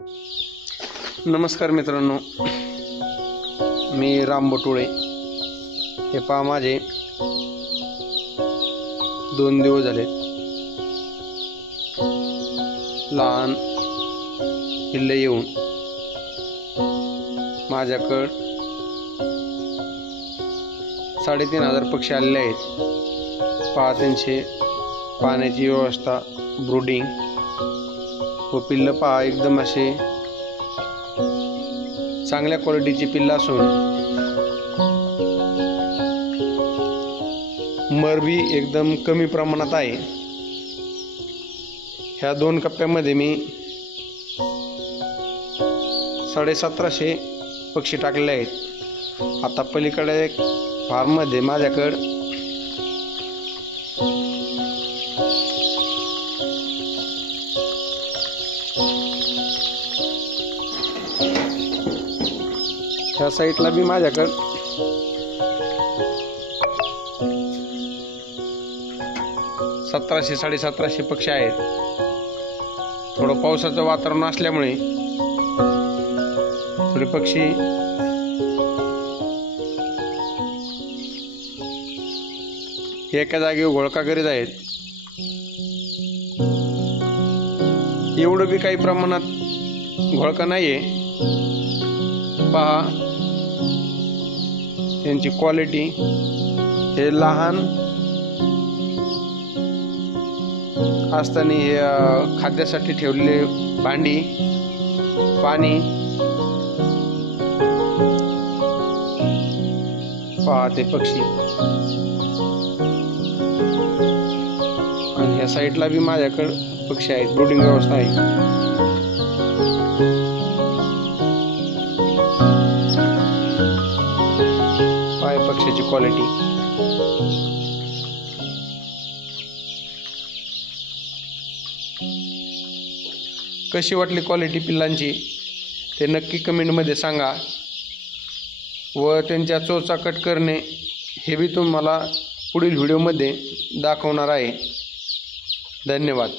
नमस्कार मित्रांनो, मी राम बटुळे। हे पहा, माझे 2 दिवस झाले लहान पिल्ले येऊन माझ्याकडे 3500 पक्षी आलेले आहेत। पहा, त्यांचे पाण्याची व्यवस्था, ब्रूडिंग व पिल्लं पहा, एकदम असे चांगल्या क्वालिटीची पिल्लं असून मर भी एकदम कमी प्रमाणात आहे। ह्या 2 कप्प्यामध्ये मी 1750 पक्षी टाकलेले आहेत। आता पलीकडे एक फार्म मध्ये माझ्याकडे ह्या साईडला बी माझ्याकडे 1700-1750 पक्षी आहेत। थोडं पावसाचं वातावरण असल्यामुळे थोडे पक्षी एका जागेवर घोळका करीत आहेत। एवढं बी काही प्रमाणात घोळका नाहीये। पहा, त्यांची क्वालिटी, हे लहान असताना हे खाद्यासाठी ठेवलेले भांडी, पाणी पहा, ते पक्षी। आणि ह्या साईडला बी माझ्याकडे पक्षी आहेत, ब्रूडिंग व्यवस्था आहे। पक्षाची क्वालिटी कशी वाटली क्वालिटी पिल्लांची ते नक्की कमेंटमध्ये सांगा। व त्यांच्या चोचा कट करणे हे बी तुम्हाला पुढील व्हिडिओमध्ये दाखवणार आहे। धन्यवाद।